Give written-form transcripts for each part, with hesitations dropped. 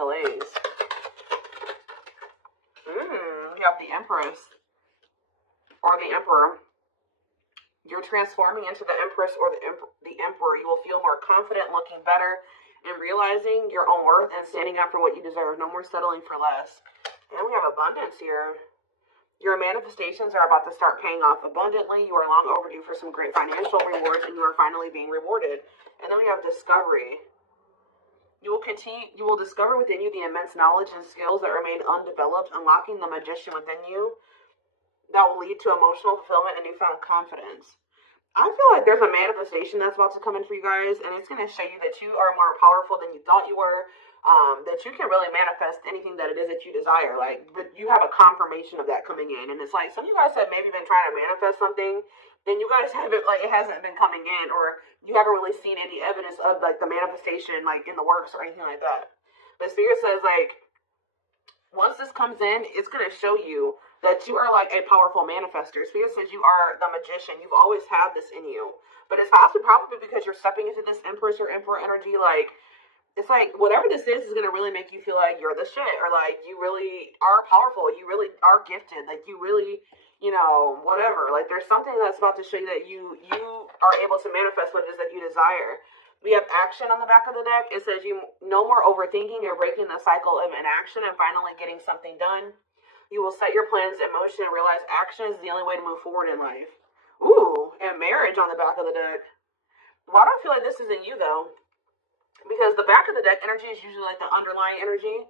delays. You have the Empress or the Emperor. You're transforming into the Empress or the Emperor. You will feel more confident, looking better, and realizing your own worth and standing up for what you deserve. No more settling for less. And we have abundance here. Your manifestations are about to start paying off abundantly. You are long overdue for some great financial rewards, and you are finally being rewarded. And then we have discovery. You will discover within you the immense knowledge and skills that remain undeveloped, unlocking the magician within you that will lead to emotional fulfillment and newfound confidence. I feel like there's a manifestation that's about to come in for you guys, and it's going to show you that you are more powerful than you thought you were, that you can really manifest anything that it is that you desire. Like, but you have a confirmation of that coming in, and it's like some of you guys have maybe been trying to manifest something, and you guys haven't, like, it hasn't been coming in, or you haven't really seen any evidence of, like, the manifestation, like, in the works or anything like that. But Spirit says, like, once this comes in, it's going to show you that you are, like, a powerful manifester. Spirit says you are the magician. You've always had this in you. But it's possibly probably because you're stepping into this Empress or Emperor energy, like, it's like, whatever this is going to really make you feel like you're the shit, or, like, you really are powerful. You really are gifted. Like, you really, you know, whatever. Like, there's something that's about to show you that you are able to manifest what it is that you desire. We have action on the back of the deck. It says you no more overthinking. You're breaking the cycle of inaction and finally getting something done. You will set your plans in motion and realize action is the only way to move forward in life. Ooh, and marriage on the back of the deck. Why do I feel like this isn't you, though? Because the back of the deck energy is usually, like, the underlying energy.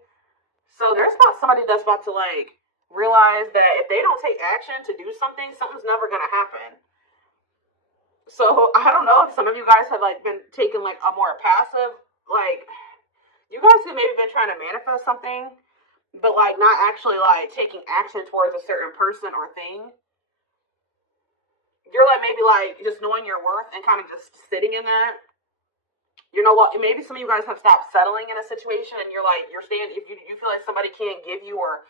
So there's not somebody that's about to, like, realize that if they don't take action to do something, something's never going to happen. So I don't know if some of you guys have, like, been taking, like, a more passive, like, you guys have maybe been trying to manifest something, but, like, not actually, like, taking action towards a certain person or thing. You're, like, maybe, like, just knowing your worth and kind of just sitting in that. You know what? Maybe some of you guys have stopped settling in a situation, and you're, like, you're staying, if you feel like somebody can't give you, or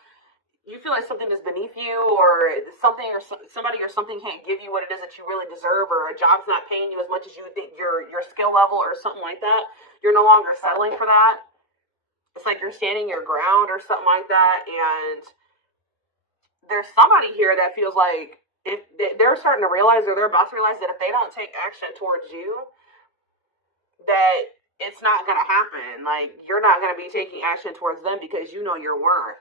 you feel like something is beneath you, or something or somebody or something can't give you what it is that you really deserve, or a job's not paying you as much as you think your skill level or something like that, you're no longer settling for that. It's like you're standing your ground or something like that, and there's somebody here that feels like if they're starting to realize, or they're about to realize, that if they don't take action towards you, that it's not going to happen. Like, you're not going to be taking action towards them because you know your worth.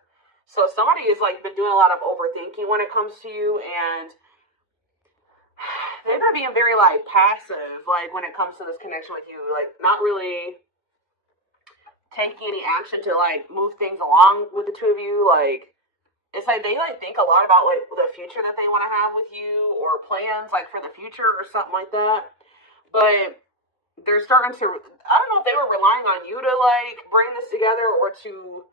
So somebody has, like, been doing a lot of overthinking when it comes to you, and they've been being very, like, passive, like, when it comes to this connection with you, like, not really taking any action to, like, move things along with the two of you. Like, it's like they, like, think a lot about, like, the future that they want to have with you, or plans, like, for the future or something like that. But they're starting to, I don't know if they were relying on you to, like, bring this together, or to,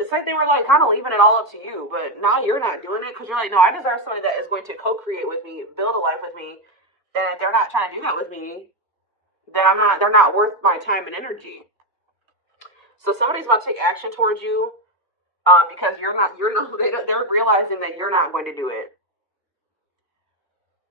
it's like they were, like, kind of leaving it all up to you, but now you're not doing it, because you're like, no, I deserve somebody that is going to co-create with me, build a life with me, and if they're not trying to do that with me, then they're not worth my time and energy. So somebody's about to take action towards you, because they're realizing that you're not going to do it.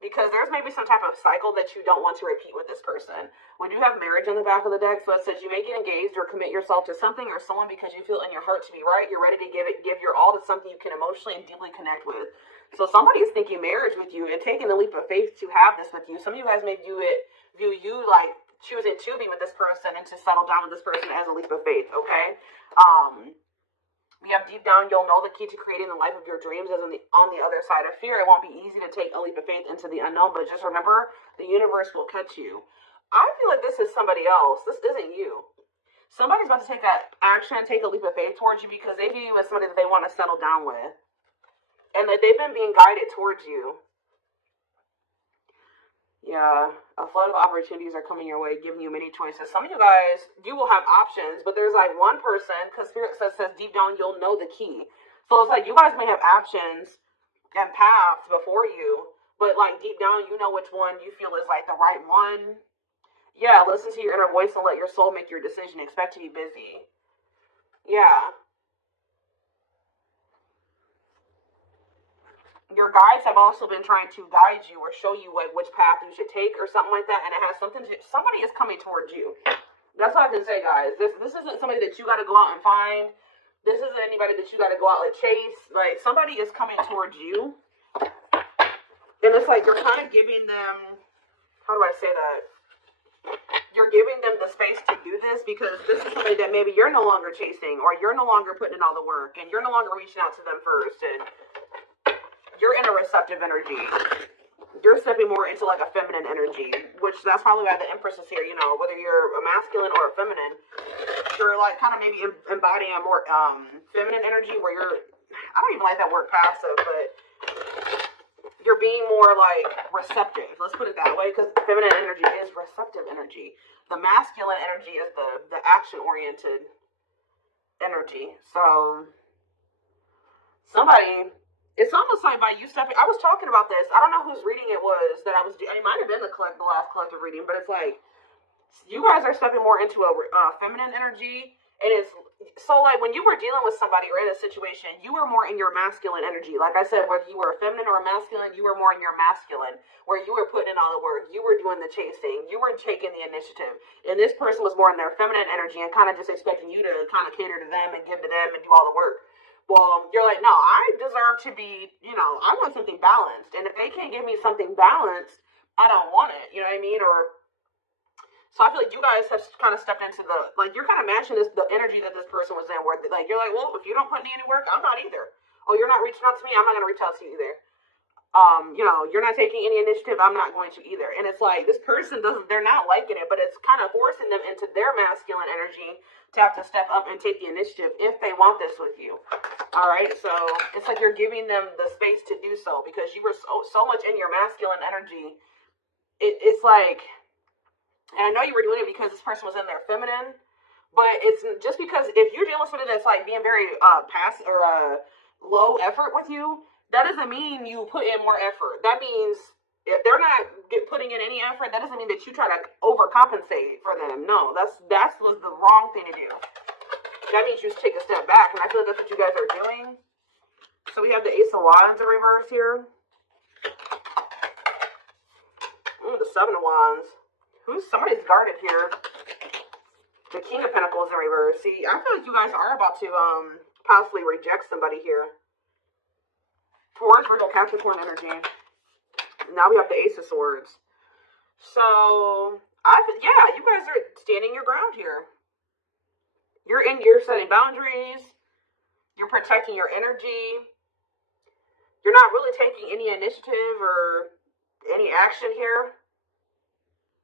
Because there's maybe some type of cycle that you don't want to repeat with this person. We do have marriage on the back of the deck, so it says you may get engaged or commit yourself to something or someone because you feel in your heart to be right. You're ready to give your all to something you can emotionally and deeply connect with. So somebody is thinking marriage with you and taking the leap of faith to have this with you. Some of you guys may view you like choosing to be with this person and to settle down with this person as a leap of faith, okay? We have deep down, you'll know the key to creating the life of your dreams is on the other side of fear. It won't be easy to take a leap of faith into the unknown, but just remember, the universe will catch you. I feel like this is somebody else. This isn't you. Somebody's about to take action and take a leap of faith towards you because they view you as somebody that they want to settle down with. And that they've been being guided towards you. Yeah, a flood of opportunities are coming your way, giving you many choices. Some of you guys, you will have options, but there's like one person, because Spirit says deep down you'll know the key. So it's like you guys may have options and paths before you, but like deep down you know which one you feel is like the right one. Yeah, listen to your inner voice and let your soul make your decision. Expect to be busy. Yeah. Your guides have also been trying to guide you or show you like which path you should take or something like that, and it has something to, somebody is coming towards you. That's all I can say, guys. This isn't somebody that you got to go out and find. This isn't anybody that you got to go out and chase. Like, somebody is coming towards you. And it's like you're kind of giving them, how do I say that? You're giving them the space to do this because this is somebody that maybe you're no longer chasing, or you're no longer putting in all the work, and you're no longer reaching out to them first, and you're in a receptive energy. You're stepping more into like a feminine energy, which that's probably why the Empress is here. You know, whether you're a masculine or a feminine, you're like kind of maybe embodying a more feminine energy where you're, I don't even like that word passive, but you're being more like receptive. Let's put it that way, because feminine energy is receptive energy. The masculine energy is the action-oriented energy. So somebody, it's almost like by you stepping, I was talking about this. I don't know whose reading it was that I was doing. It might have been the last collective reading, but it's like you guys are stepping more into a feminine energy. And it's so like when you were dealing with somebody or in a situation, you were more in your masculine energy. Like I said, whether you were a feminine or a masculine, you were more in your masculine, where you were putting in all the work. You were doing the chasing. You were taking the initiative. And this person was more in their feminine energy and kind of just expecting you to kind of cater to them and give to them and do all the work. Well, you're like, no, I deserve to be, you know, I want something balanced. And if they can't give me something balanced, I don't want it. You know what I mean? Or so I feel like you guys have kind of stepped into the, like, you're kind of matching the energy that this person was in, where, like, you're like, well, if you don't put in any work, I'm not either. Oh, you're not reaching out to me, I'm not going to reach out to you either. You know, you're not taking any initiative, I'm not going to either. And it's like, this person they're not liking it, but it's kind of forcing them into their masculine energy to have to step up and take the initiative if they want this with you. All right, so it's like you're giving them the space to do so, because you were so much in your masculine energy. It's like, and I know you were doing it because this person was in their feminine, but it's just because if you're dealing with somebody that's like being very passive or low effort with you, that doesn't mean you put in more effort. That means if they're not putting in any effort, that doesn't mean that you try to overcompensate for them. No, that was the wrong thing to do. That means you take a step back, and I feel like that's what you guys are doing. So we have the Ace of Wands in reverse here. The Seven of Wands. Somebody's guarded here. The King of Pentacles in reverse. See, I feel like you guys are about to possibly reject somebody here. Taurus, Virgo, Capricorn energy. Now we have the Ace of Swords. So, yeah, you guys are standing your ground here. You're setting boundaries. You're protecting your energy. You're not really taking any initiative or any action here.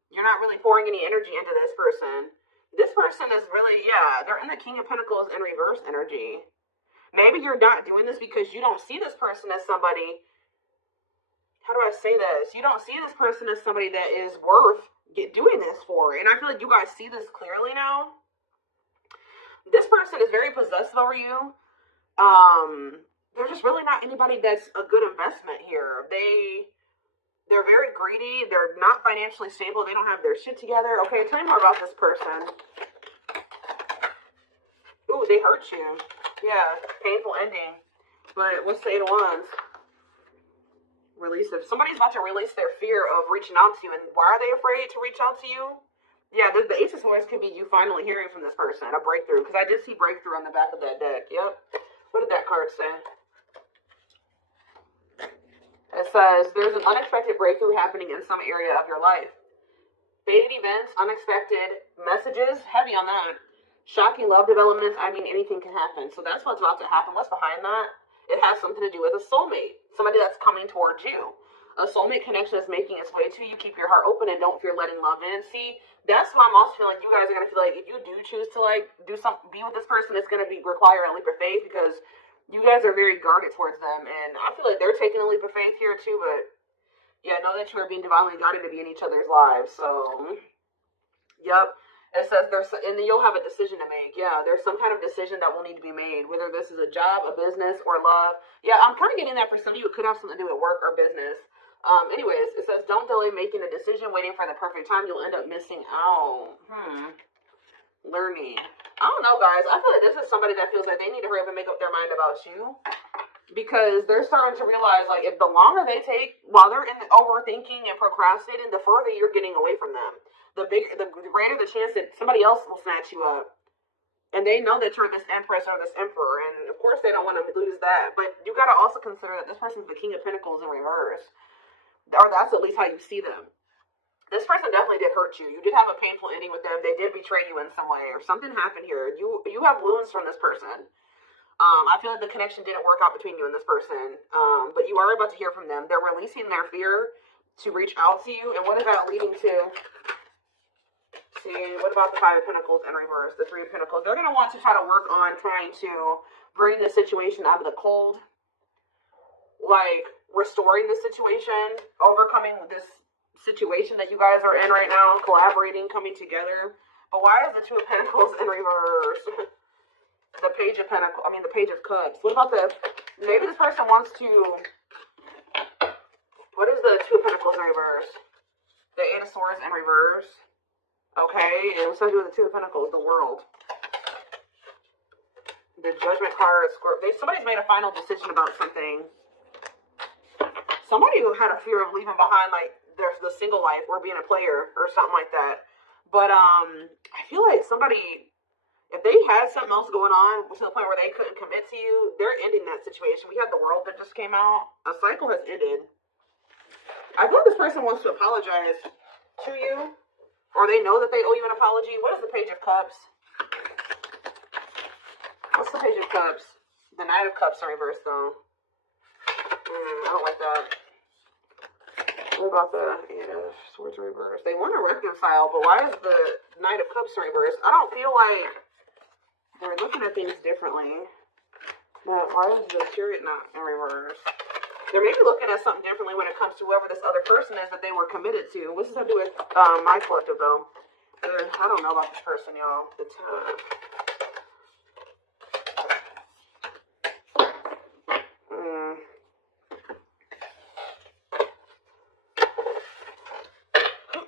You're not really pouring any energy into this person. This person is really, yeah, they're in the King of Pentacles in reverse energy. Maybe you're not doing this because you don't see this person as somebody, how do I say this? You don't see this person as somebody that is worth doing this for. And I feel like you guys see this clearly now. This person is very possessive over you. They're just really not anybody that's a good investment here. They're very greedy. They're not financially stable. They don't have their shit together. Okay, tell me more about this person. Ooh, they hurt you. Yeah, painful ending. But what's the Eight of Wands? Release it. Somebody's about to release their fear of reaching out to you. And why are they afraid to reach out to you? Yeah, the Ace of Swords could be you finally hearing from this person. A breakthrough. Because I did see breakthrough on the back of that deck. Yep. What did that card say? It says, there's an unexpected breakthrough happening in some area of your life. Fated events, unexpected messages, heavy on that. Shocking love developments, I mean, anything can happen. So that's what's about to happen. What's behind that? It has something to do with a soulmate. Somebody that's coming towards you. A soulmate connection is making its way to you. Keep your heart open and don't fear letting love in. See, that's why I'm also feeling like you guys are going to feel like if you do choose to like be with this person, it's going to require a leap of faith, because you guys are very guarded towards them, and I feel like they're taking a leap of faith here too, but yeah, know that you are being divinely guided to be in each other's lives. So, yep. It says and then you'll have a decision to make. Yeah, there's some kind of decision that will need to be made, whether this is a job, a business, or love. Yeah, I'm kind of getting that for some of you. It could have something to do with work or business. Anyways, it says, don't delay making a decision, waiting for the perfect time. You'll end up missing out. Learning. I don't know, guys. I feel like this is somebody that feels like they need to hurry up and make up their mind about you, because they're starting to realize, like, if the longer they take while they're in the overthinking and procrastinating, the further you're getting away from them. the greater the chance that somebody else will snatch you up. And they know that you're this empress or this emperor, and of course they don't want to lose that. But you got to also consider that this person's the King of Pentacles in reverse, or that's at least how you see them. This person definitely did hurt you. You did have a painful ending with them. They did betray you in some way, or something happened here. You have wounds from this person. I feel like the connection didn't work out between you and this person, but you are about to hear from them. They're releasing their fear to reach out to you, and what is that leading to? See, what about the Five of Pentacles in reverse? The Three of Pentacles. They're going to want to try to work on trying to bring the situation out of the cold. Like, restoring the situation. Overcoming this situation that you guys are in right now. Collaborating, coming together. But why is the Two of Pentacles in reverse? The Page of Pentacles. I mean, the Page of Cups. What about the... Maybe this person wants to... What is the Two of Pentacles in reverse? The Eight of Swords in reverse. Okay, and what's to do with the Two of Pentacles? The World. The Judgment card. Somebody's made a final decision about something. Somebody who had a fear of leaving behind, like, there's the single life or being a player or something like that. But, I feel like somebody, if they had something else going on to the point where they couldn't commit to you, they're ending that situation. We had the World that just came out. A cycle has ended. I feel like this person wants to apologize to you. Or they know that they owe you an apology. What is the Page of Cups? What's the Page of Cups? The Knight of Cups in reverse, though. I don't like that. What about the Eight of Swords in reverse? They want to reconcile, but why is the Knight of Cups in reverse? I don't feel like they're looking at things differently. But why is the Chariot not in reverse? They're maybe looking at something differently when it comes to whoever this other person is that they were committed to. What's this have to do with my collective, though? I don't know about this person, y'all.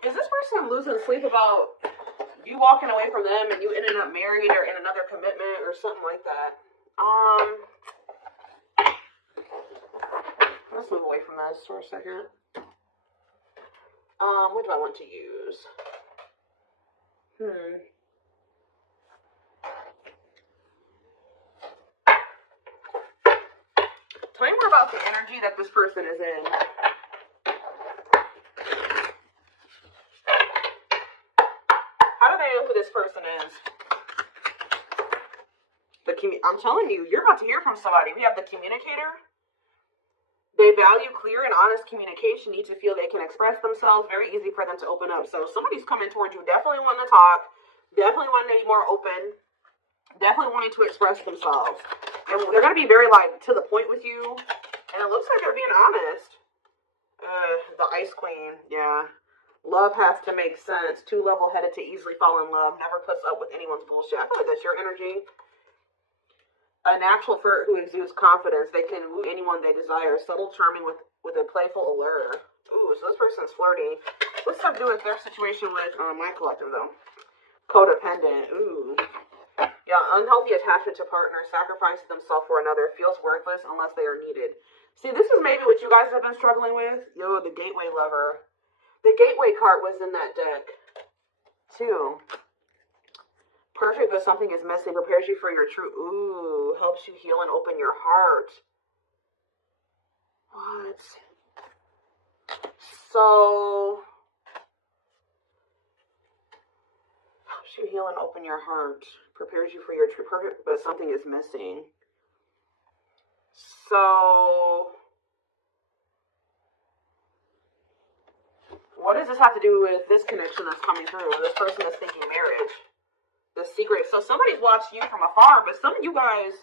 Is this person losing sleep about you walking away from them and you ended up married or in another commitment or something like that? Let's move away from this for a second. What do I want to use? Tell me more about the energy that this person is in. How do they know who this person is? I'm telling you, you're about to hear from somebody. We have the Communicator. They value clear and honest communication, need to feel they can express themselves, very easy for them to open up. So somebody's coming towards you, definitely wanting to talk, definitely wanting to be more open, definitely wanting to express themselves. And they're going to be very, like, to the point with you. And it looks like they're being honest. The Ice Queen, yeah. Love has to make sense. Too level-headed to easily fall in love. Never puts up with anyone's bullshit. I feel like that's your energy. A natural flirt who exudes confidence. They can woo anyone they desire. Subtle, charming with a playful allure. Ooh, so this person's flirty. What's that to do with their situation with my collective, though? Codependent. Ooh. Yeah, unhealthy attachment to partner. Sacrifices themselves for another. Feels worthless unless they are needed. See, this is maybe what you guys have been struggling with. Yo, the Gateway Lover. The Gateway card was in that deck, too. Perfect, but something is missing. Prepares you for your true... Ooh, helps you heal and open your heart. What? So... helps you heal and open your heart. Prepares you for your true... Perfect, but something is missing. So... what does this have to do with this connection that's coming through? This person is thinking marriage. The secret. So somebody's watching you from afar, but some of you guys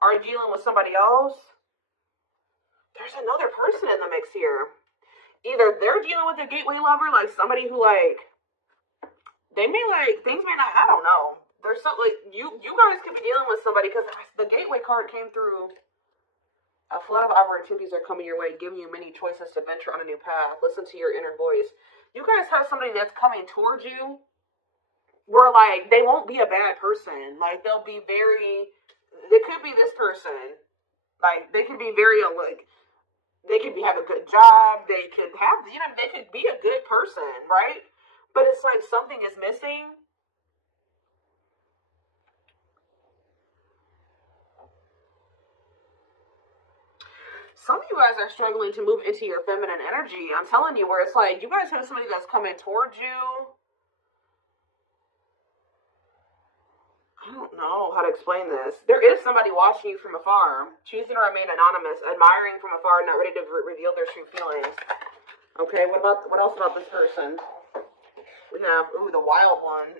are dealing with somebody else. There's another person in the mix here. Either they're dealing with a Gateway Lover, like somebody who, like, they may, like, things may not, I don't know. There's something, like, you guys could be dealing with somebody, because the Gateway card came through. A flood of opportunities are coming your way, giving you many choices to venture on a new path. Listen to your inner voice. You guys have somebody that's coming towards you where, like, they won't be a bad person. Like, they'll be very, they could be this person. Like, they could be very, like, they could have a good job. They could have, you know, they could be a good person, right? but it's like something is missing. Some of you guys are struggling to move into your feminine energy. I'm telling you, where it's like you guys have somebody that's coming towards you. I don't know how to explain this. There is somebody watching you from afar, choosing to remain anonymous, admiring from afar, not ready to reveal their true feelings. Okay, what else about this person? We have, the wild one.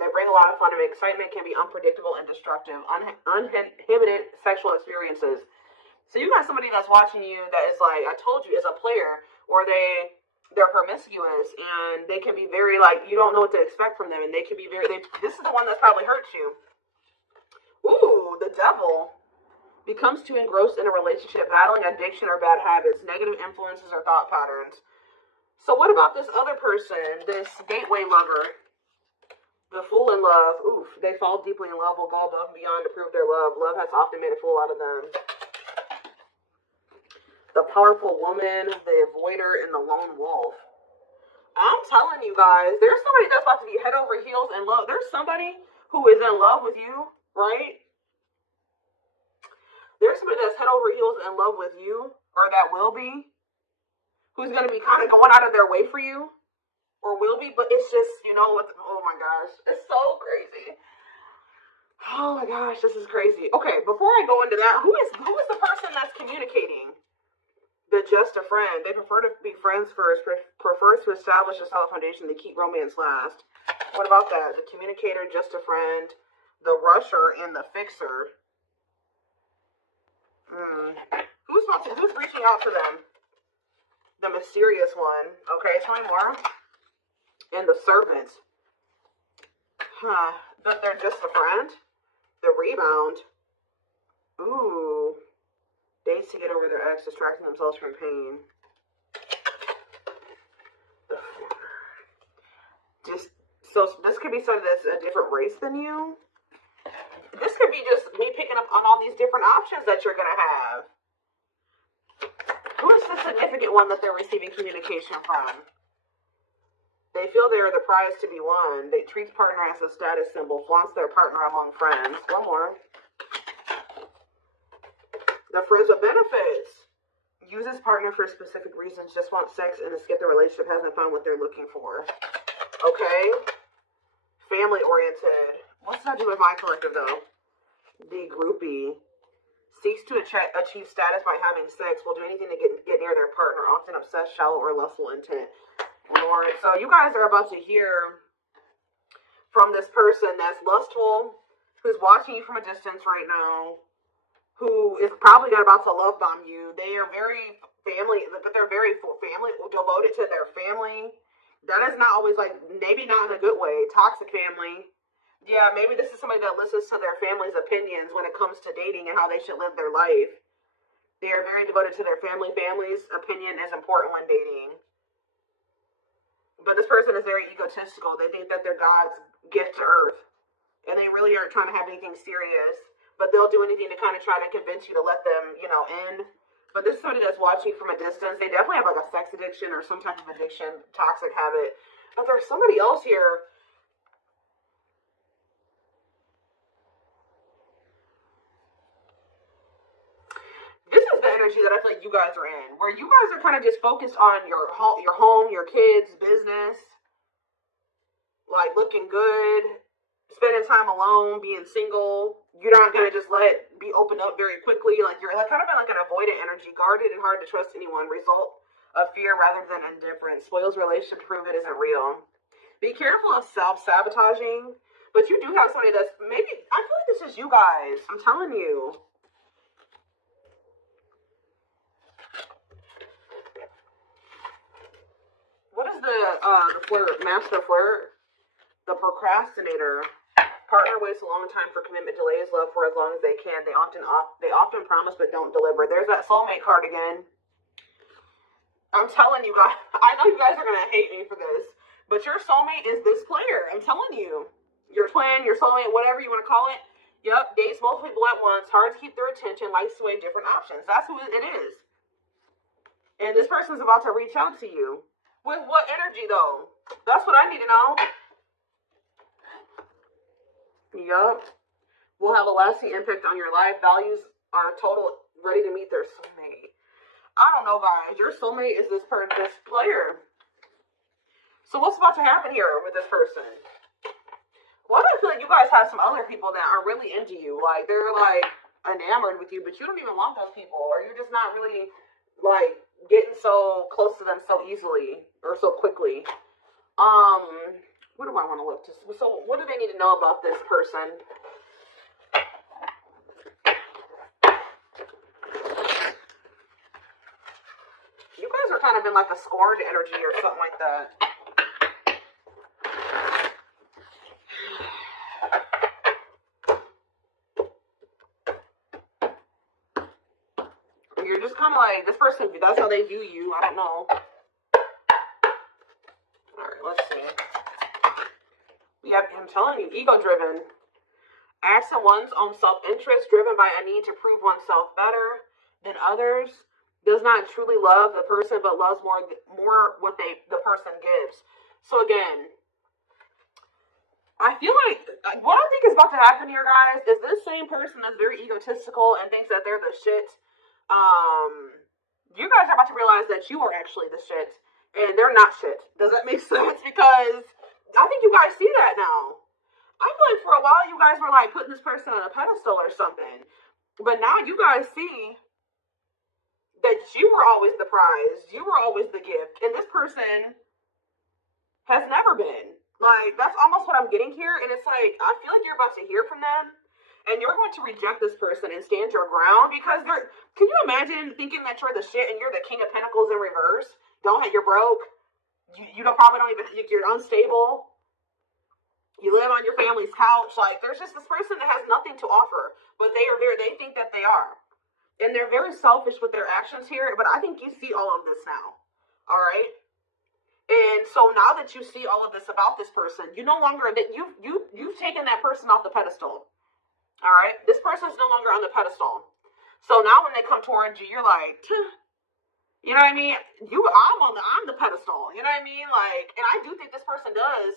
They bring a lot of fun and excitement, can be unpredictable and destructive. Uninhibited sexual experiences. So you got somebody that's watching you that is like, I told you, is a player, or they're promiscuous, and they can be very like, you don't know what to expect from them, and they can be this is the one that's probably hurt you. Ooh, the devil becomes too engrossed in a relationship, battling addiction or bad habits, negative influences or thought patterns. So what about this other person, this gateway lover, the fool in love? Oof, they fall deeply in love, will go above and beyond to prove their love. Love has often made a fool out of them. The powerful woman, the avoider, and the lone wolf. I'm telling you guys, there's somebody that's about to be head over heels in love. There's somebody who is in love with you, right? There's somebody that's head over heels in love with you, or that will be, who's going to be kind of going out of their way for you, or will be, but it's just, oh my gosh, it's so crazy. Oh my gosh, this is crazy. Okay, before I go into that, who is the person that's communicating? The just a friend. They prefer to be friends first, prefers to establish a solid foundation to keep romance last. What about that? The communicator, just a friend, the rusher, and the fixer. Who's reaching out to them? The mysterious one. Okay, tell me more. And the servant. But they're just a friend. The rebound. Ooh. Dates to get over their ex, distracting themselves from pain. So this could be somebody that's a different race than you. This could be just me picking up on all these different options that you're going to have. Who is the significant one that they're receiving communication from? They feel they are the prize to be won. They treat partner as a status symbol, flaunts their partner among friends. One more. The friends with benefits. Uses partner for specific reasons, just want sex and to skip the relationship, hasn't found what they're looking for. Okay. Family oriented. What's that do with my collective though? The groupie. Seeks to achieve status by having sex, will do anything to get near their partner, often obsessed, shallow, or lustful intent. Lord. So you guys are about to hear from this person that's lustful, who's watching you from a distance right now, who is probably about to love bomb you. They are very family, but they're very family, devoted to their family. That is not always like, maybe not in a good way, toxic family. Yeah, maybe this is somebody that listens to their family's opinions when it comes to dating and how they should live their life. They are very devoted to their family. Family's opinion is important when dating. But this person is very egotistical. They think that they're God's gift to earth. And they really aren't trying to have anything serious. But they'll do anything to kind of try to convince you to let them, in. But this is somebody that's watching from a distance. They definitely have like a sex addiction or some type of addiction, toxic habit. But there's somebody else here. This is the energy that I feel like you guys are in, where you guys are kind of just focused on your home, your kids, business, like looking good, spending time alone, being single. You're not gonna just be opened up very quickly. Like you're kind of like an avoidant energy, guarded and hard to trust anyone. Result of fear rather than indifference. Spoils relationship, prove it isn't real. Be careful of self-sabotaging. But you do have somebody that's maybe, I feel like this is you guys. I'm telling you. What is the flirt, master flirt? The procrastinator. Partner waits a long time for commitment, delays love for as long as they can. They often promise but don't deliver. There's that soulmate card again. I'm telling you guys, I know you guys are going to hate me for this, but your soulmate is this player. I'm telling you. Your twin, your soulmate, whatever you want to call it. Yep, dates multiple people at once, hard to keep their attention, likes to weigh different options. That's who it is. And this person's about to reach out to you. With what energy, though? That's what I need to know. Yup. Will have a lasting impact on your life. Values are total ready to meet their soulmate. I don't know, guys. Your soulmate is this player. So what's about to happen here with this person? Well, I feel like you guys have some other people that are really into you. Like, they're, like, enamored with you, but you don't even want those people. Or you're just not really, like, getting so close to them so easily or so quickly. What do I want to look to? So what do they need to know about this person? You guys are kind of in, like, a scorned energy or something like that. You're just kind of like, this person, that's how they view you. I don't know. Alright, let's see. We have, I'm telling you, ego-driven. Acts on one's own self-interest, driven by a need to prove oneself better than others. Does not truly love the person, but loves more what the person gives. So again, I feel like, what I think is about to happen here, guys, is this same person that's very egotistical and thinks that they're the shit. You guys are about to realize that you are actually the shit, and they're not shit. Does that make sense? Because I think you guys see that now. I feel like for a while you guys were like putting this person on a pedestal or something, but now you guys see that you were always the prize, you were always the gift, and this person has never been. Like, that's almost what I'm getting here, and it's like, I feel like you're about to hear from them, and you're going to reject this person and stand your ground, because can you imagine thinking that you're the shit and you're the King of Pentacles in reverse? You're broke, you probably don't even, you're unstable, you live on your family's couch. Like, there's just this person that has nothing to offer, but they think that they are. And they're very selfish with their actions here, but I think you see all of this now. All right? And so now that you see all of this about this person, you no longer, that you've taken that person off the pedestal. All right? This person's no longer on the pedestal. So now when they come towards you, you're like, you know what I mean? I'm the pedestal. You know what I mean? Like, and I do think this person does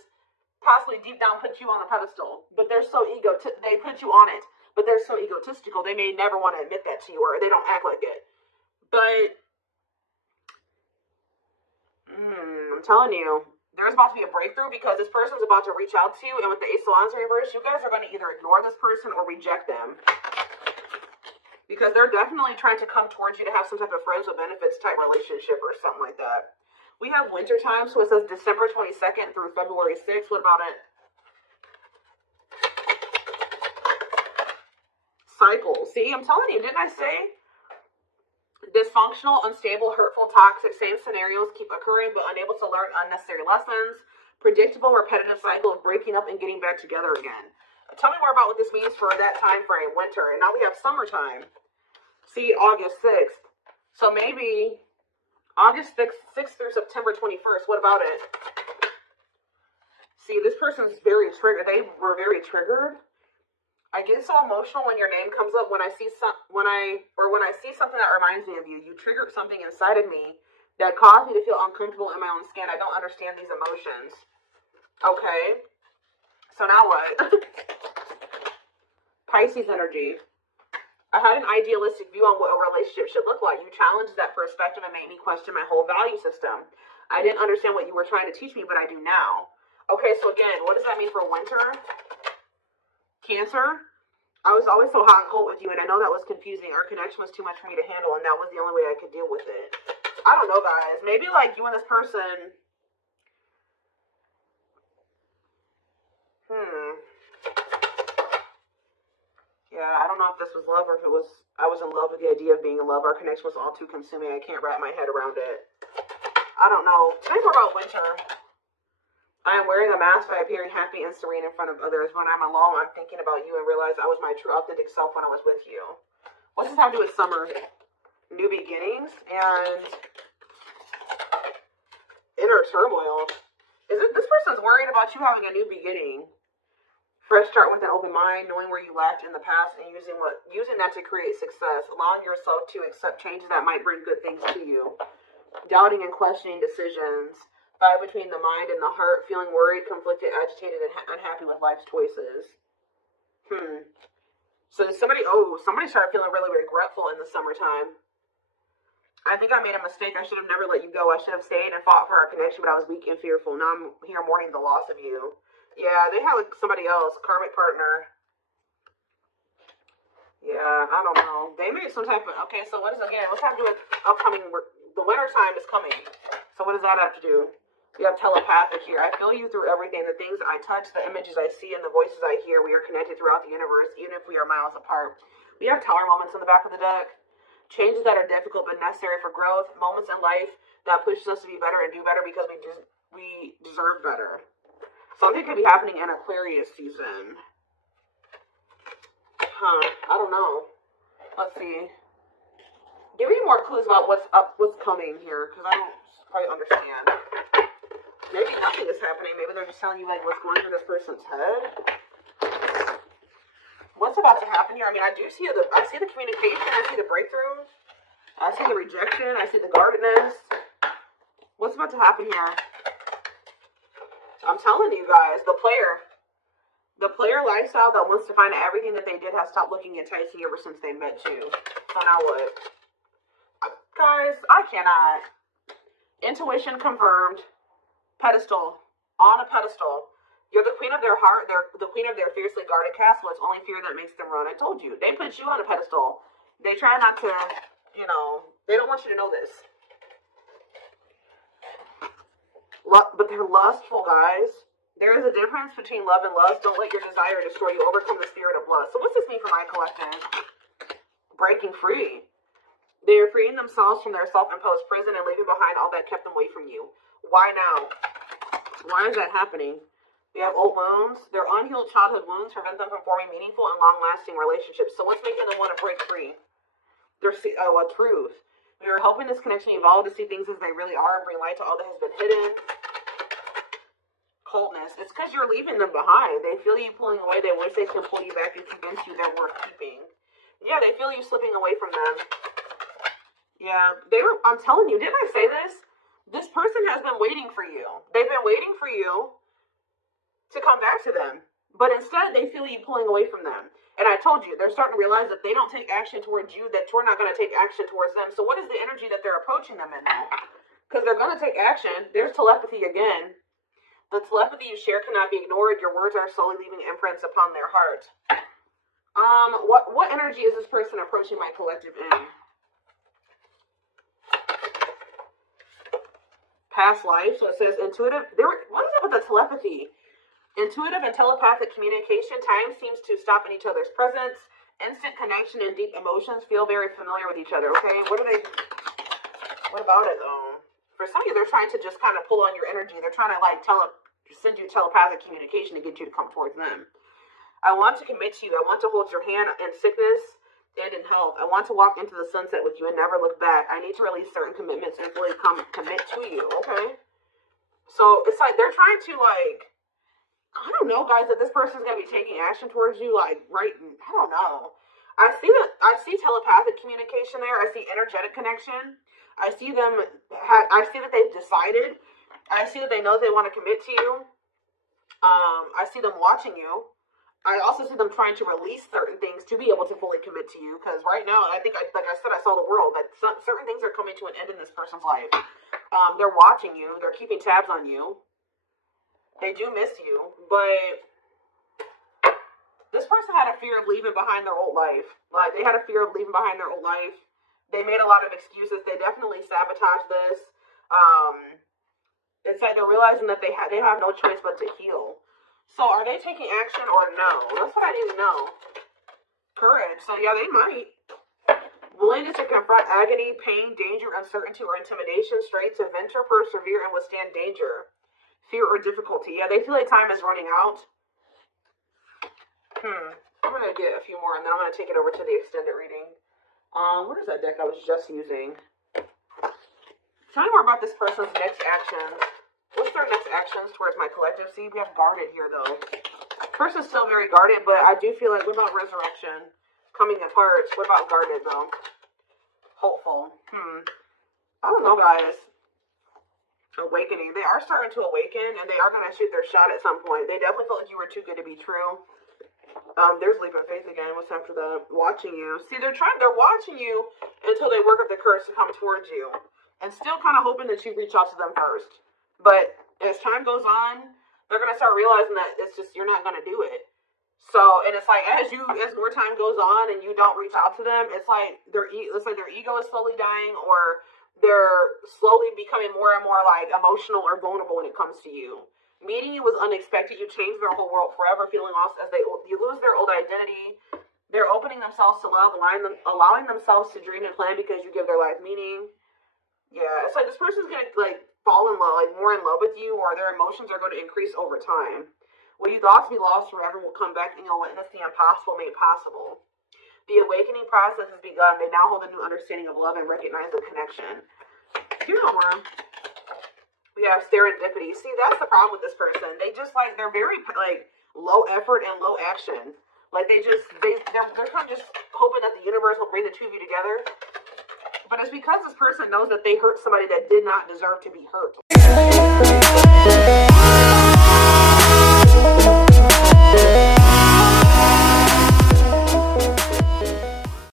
possibly deep down put you on the pedestal, but they're so they put you on it, but they're so egotistical, they may never want to admit that to you, or they don't act like it. But I'm telling you, there's about to be a breakthrough, because this person's about to reach out to you, and with the Ace of Wands in reverse, you guys are going to either ignore this person or reject them, because they're definitely trying to come towards you to have some type of friends with benefits type relationship or something like that. We have winter time, so it says December 22nd through February 6th. What about it? Cycle. See, I'm telling you, didn't I say? Dysfunctional, unstable, hurtful, toxic, same scenarios keep occurring, but unable to learn unnecessary lessons. Predictable, repetitive cycle of breaking up and getting back together again. Tell me more about what this means for that time frame, winter. And now we have summertime. See, August 6th. So maybe August 6th through September 21st. What about it? See, this person's very triggered. They were very triggered. I get so emotional when your name comes up. When I see something that reminds me of you. You triggered something inside of me that caused me to feel uncomfortable in my own skin. I don't understand these emotions. Okay. So now what? Pisces energy. I had an idealistic view on what a relationship should look like. You challenged that perspective and made me question my whole value system. I didn't understand what you were trying to teach me, but I do now. Okay, so again, what does that mean for winter? Cancer. I was always so hot and cold with you, and I know that was confusing. Our connection was too much for me to handle, and that was the only way I could deal with it. I don't know, guys. Maybe, like, you and this person... Yeah, I don't know if this was love or if I was in love with the idea of being in love. Our connection was all too consuming. I can't wrap my head around it. I don't know. Tell me more about winter. I am wearing a mask by appearing happy and serene in front of others. When I'm alone, I'm thinking about you and realize I was my true authentic self when I was with you. What's this have to do with summer? New beginnings and inner turmoil. Is it this person's worried about you having a new beginning? Fresh start with an open mind, knowing where you lacked in the past and using that to create success, allowing yourself to accept changes that might bring good things to you. Doubting and questioning decisions. Fight between the mind and the heart, feeling worried, conflicted, agitated, and unhappy with life's choices. So somebody started feeling really regretful in the summertime. I think I made a mistake. I should have never let you go. I should have stayed and fought for our connection, but I was weak and fearful. Now I'm here mourning the loss of you. Yeah, they had like somebody else, karmic partner. Yeah, I don't know. They made some type of... Okay, so what is... Again, what's have to do with upcoming... The winter time is coming. So what does that have to do? We have telepathic here. I feel you through everything. The things I touch, the images I see, and the voices I hear. We are connected throughout the universe, even if we are miles apart. We have tower moments in the back of the deck. Changes that are difficult but necessary for growth. Moments in life that pushes us to be better and do better because we deserve better. Something could be happening in Aquarius season. I don't know. Let's see. Give me more clues about what's coming here, because I don't quite understand. Maybe nothing is happening. Maybe they're just telling you like what's going through this person's head. What's about to happen here? I mean, I see the communication. I see the breakthrough. I see the rejection. I see the guardedness. What's about to happen here? I'm telling you guys, the player lifestyle that wants to find out everything that they did has stopped looking enticing ever since they met you. So now what? Guys, I cannot. Intuition confirmed. Pedestal. On a pedestal. You're the queen of their heart. They're the queen of their fiercely guarded castle. It's only fear that makes them run. I told you. They put you on a pedestal. They try not to, they don't want you to know this. But they're lustful, guys. There is a difference between love and lust. Don't let your desire destroy you. Overcome the spirit of lust. So what's this mean for my collective? Breaking free. They are freeing themselves from their self-imposed prison and leaving behind all that kept them away from you. Why now? Why is that happening? We have old wounds. Their unhealed childhood wounds prevent them from forming meaningful and long-lasting relationships. So what's making them want to break free? Their truth. We are helping this connection evolve to see things as they really are and bring light to all that has been hidden. Coldness. It's because you're leaving them behind. They feel you pulling away. They wish they can pull you back and convince you they're worth keeping. Yeah, they feel you slipping away from them. Yeah, I'm telling you, didn't I say this? This person has been waiting for you. They've been waiting for you to come back to them. But instead, they feel you pulling away from them. And I told you, they're starting to realize that they don't take action towards you, that you're not going to take action towards them. So what is the energy that they're approaching them in now? Because they're going to take action. There's telepathy again. The telepathy you share cannot be ignored. Your words are slowly leaving imprints upon their heart. What energy is this person approaching my collective in? Past life. So it says intuitive. What is up with the telepathy? Intuitive and telepathic communication. Time seems to stop in each other's presence. Instant connection and deep emotions. Feel very familiar with each other. Okay. What about it though? For some of you, they're trying to just kind of pull on your energy. They're trying to like send you telepathic communication to get you to come towards them. I want to commit to you. I want to hold your hand in sickness and in health. I want to walk into the sunset with you and never look back. I need to release certain commitments and fully commit to you. Okay. So it's like they're trying to like, I don't know, guys, that this person's gonna be taking action towards you. Like, right? I don't know. I see telepathic communication there. I see energetic connection. I see them. I see that they've decided. I see that they know they want to commit to you. I see them watching you. I also see them trying to release certain things to be able to fully commit to you. Because right now, I think, like I said, I saw the world. That certain things are coming to an end in this person's life. They're watching you. They're keeping tabs on you. They do miss you. But this person had a fear of leaving behind their old life. Like, they had a fear of leaving behind their old life. They made a lot of excuses. They definitely sabotaged this. It's like they're realizing that they have no choice but to heal. So are they taking action or no? That's what I need to know. Courage. So yeah, they might. Willingness to confront agony, pain, danger, uncertainty, or intimidation. Strength to venture, persevere, and withstand danger. Fear or difficulty. Yeah, they feel like time is running out. I'm going to get a few more and then I'm going to take it over to the extended reading. What is that deck I was just using? Tell me more about this person's next actions. What's their next actions towards my collective? See, we have guarded here, though. Person's still very guarded, but I do feel like, what about resurrection? Coming apart. What about guarded, though? Hopeful. I don't know, guys. Awakening. They are starting to awaken, and they are going to shoot their shot at some point. They definitely felt like you were too good to be true. There's leap of faith again. What's after that? Watching you. See, they're watching you until they work up the courage to come towards you, and still kind of hoping that you reach out to them first. But as time goes on, they're going to start realizing that it's just, you're not going to do it. So, and it's like, as more time goes on and you don't reach out to them, it's like their ego is slowly dying, or they're slowly becoming more and more like emotional or vulnerable when it comes to you. Meeting you was unexpected. You changed their whole world forever, feeling lost as you lose their old identity. They're opening themselves to love, allowing themselves to dream and plan because you give their life meaning. Yeah, it's like this person's gonna like fall in love, like more in love with you, or their emotions are going to increase over time. What you thought to be lost forever will come back, and you'll witness the impossible made possible. The awakening process has begun. They now hold a new understanding of love and recognize the connection. You know more. We have serendipity. See, that's the problem with this person. They just like, they're very like low effort and low action. Like they're kind of just hoping that the universe will bring the two of you together. But it's because this person knows that they hurt somebody that did not deserve to be hurt.